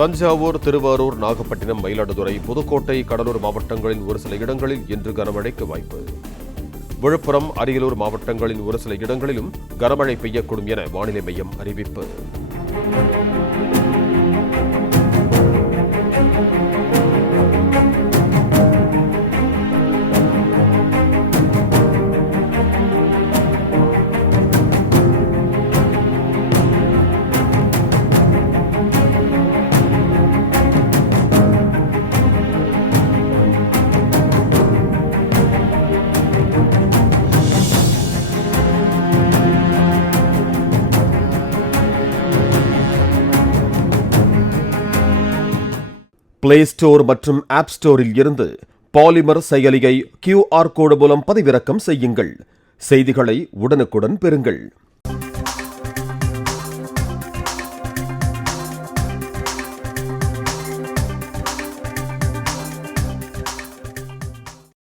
தஞ்சாவூர், திருவாரூர், நாகப்பட்டினம், மயிலாடுதுறை, புதுக்கோட்டை, கடலூர் மாவட்டங்களின் ஒரு சில இடங்களில் இன்று கனமழைக்கு வாய்ப்பு. விழுப்புரம், அரியலூர் மாவட்டங்களின் ஒரு சில இடங்களிலும் கனமழை பெய்யக்கூடும் என வானிலை மையம் அறிவிப்பு. பிளே ஸ்டோர் மற்றும் ஆப் ஸ்டோரில் இருந்து பாலிமர் செயலியை QR கோடு மூலம் பதிவிறக்கம் செய்யுங்கள். செய்திகளை உடனுக்குடன் பெறுங்கள்.